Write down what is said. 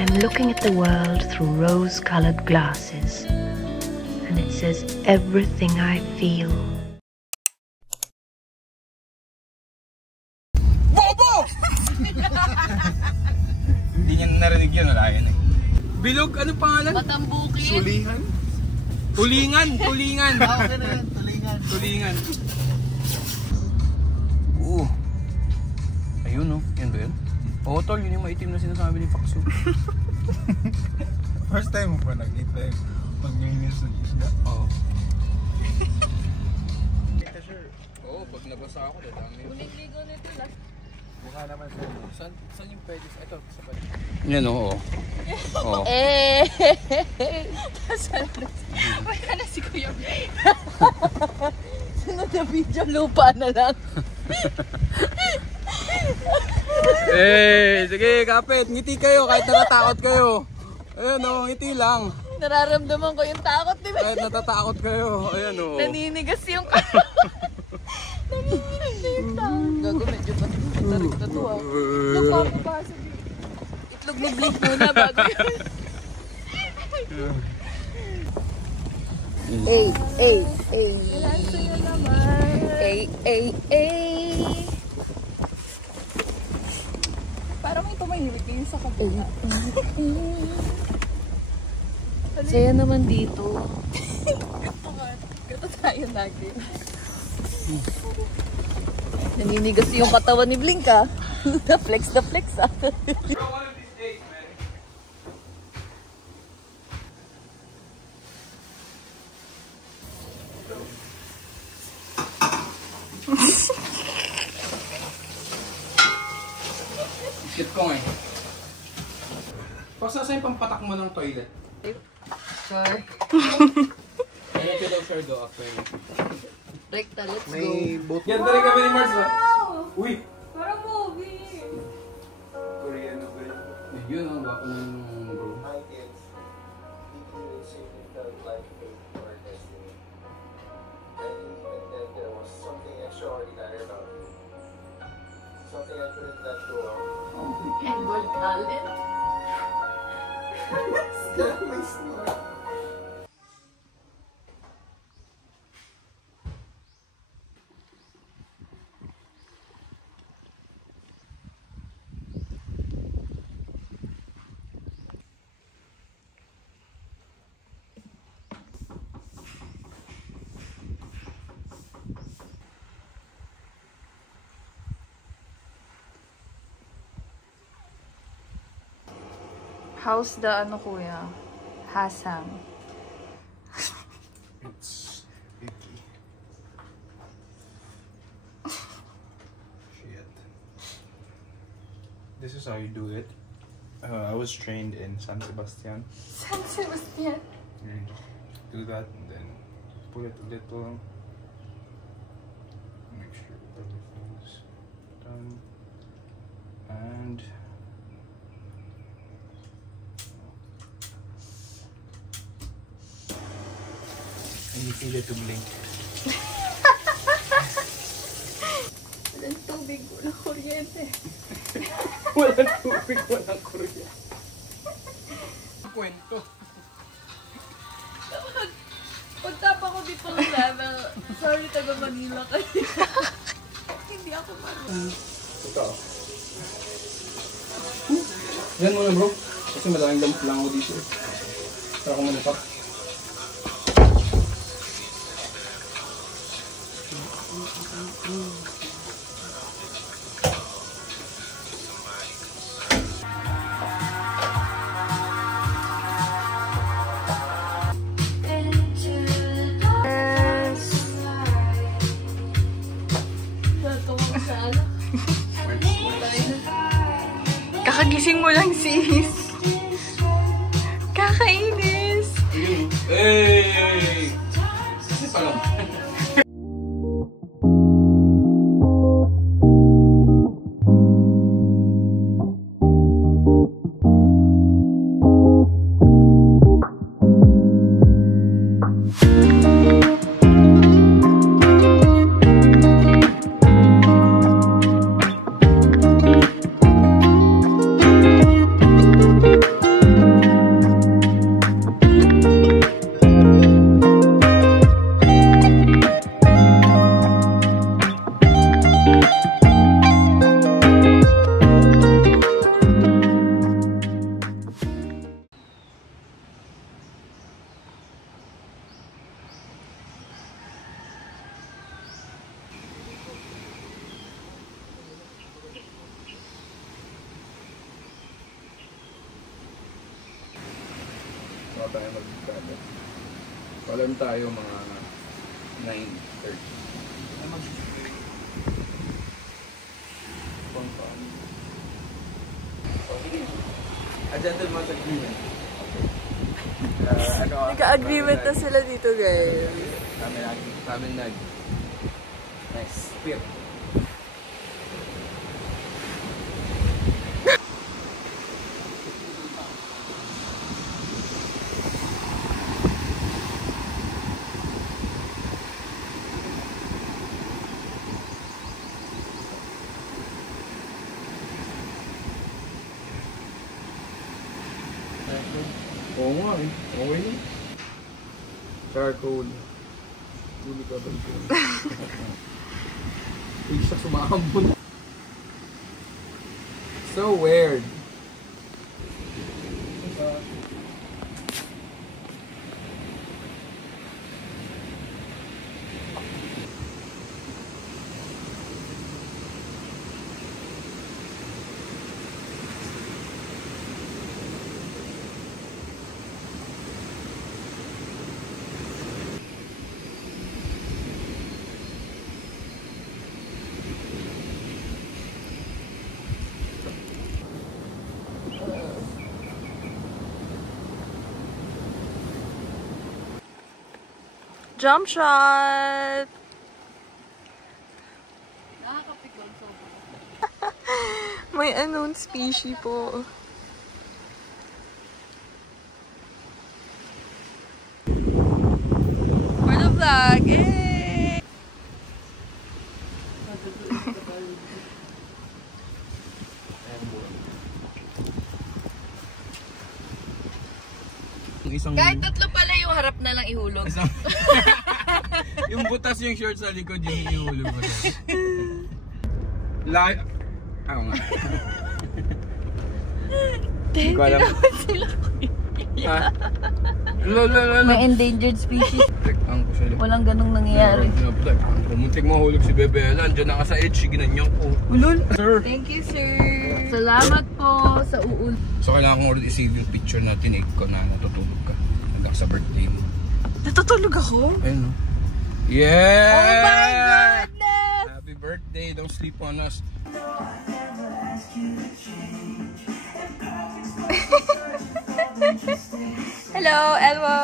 I'm looking at the world through rose-colored glasses, and it says everything I feel. Bobo! Hindi niya narinig yun, wala yun eh. Bilog, ano pangalan? Batambukin. Sulihan? Tulingan, tulingan. Okay na yun, tulingan. Tulingan. Oo. Ayun no, yan ba yun? Oo tol, yun yung maitim na sinasabi ni Fakso. First time mo pa nakita yung mag-news ng isda? Oo. Oo, pag nabasa ako, dadami. Uling-ligo nito last. Mukha naman sa'yo. Saan yung pwede? Ito, sa pwede. Yan oo. Oo. Wala na si Kuya. Sunod na video, lupa na lang. Sige, kapit. Ngiti kayo kahit natatakot kayo. Ayan o, ngiti lang. Nararamdaman ko yung takot, di ba? Kahit natatakot kayo. Ayan o. Naninigas yung naninigas na yung takot. Gago, medyo tarik na to ah. Yung papabasa itlog-liglog muna bago yun. Ay. Ilan sa'yo naman. Ay. Parang may tumahimik din sa kabila. Saya naman dito. Gato tayo lagi. Naninigas yung katawan ni Blink ah. Na-flex ah. Skip ko eh. Basta sa'yo pampatak mo ng toilet. Sure. Ano ka daw sure do after yun? Rekta, let's go. May boat. Ganda rin kami ni Mars ba? Uy! Parang movie. Korean novel. Yun ang baka ng bro. Hi kids. Did you simply felt like fate or destiny? And even then there was something extraordinary about you. Something I couldn't let go of. Handball talent. Stop my story. How's the ano kuya? Hasang. It's icky. Shit. This is how you do it. I was trained in San Sebastian. San Sebastian. You just do that and then pull it a little. Make sure everything's done. And you feel it to blink. Walang tubig, walang kuryente. Walang tubig, walang kuryente. Kwento. Pagtapa ko dito ng level, sorry taga Manila kayo. Hindi ako marunong. Ito. Yan muna bro. Kasi maraming lamp lang ako dito. Tara ko muna pa. Kakagising mo lang sis. Kakainis. Hey! Kasi pa lang. Baka tayo magkada. Palam tayo mga 9:30. Ay, mag-spray. Pang-pang. Gentleman's agreement. Nagka-agreement na sila dito, guys. Sa amin nice. Spear. Oo nga eh. Okay na. Charcoal. Huli ka ba ito? Uy, siya sumakambon. So weird. Jump shot! Nakakapikon so. May unknown species po. For the vlog! Yay! Kahit tatlo pala yung harap na lang ihulog. Yung butas yung short sa likod yung ihulog mo. Ako nga. Hindi naman sila may endangered species. Tekang ko sila. Walang ganong nangyayari. Muntik mahulog si Bebela. Andiyan na ka sa edge. Ginanyan ko. Ulol! Sir! Thank you, sir! Salamat po sa uul. So kailangan kong ulit i-save yung picture na tinake ko na natutulog ka. Hanggang sa birthday mo. Natutulog ako? Ayun no? Yeah! Oh my goodness! Happy birthday! Don't sleep on us. Hello, Elmo!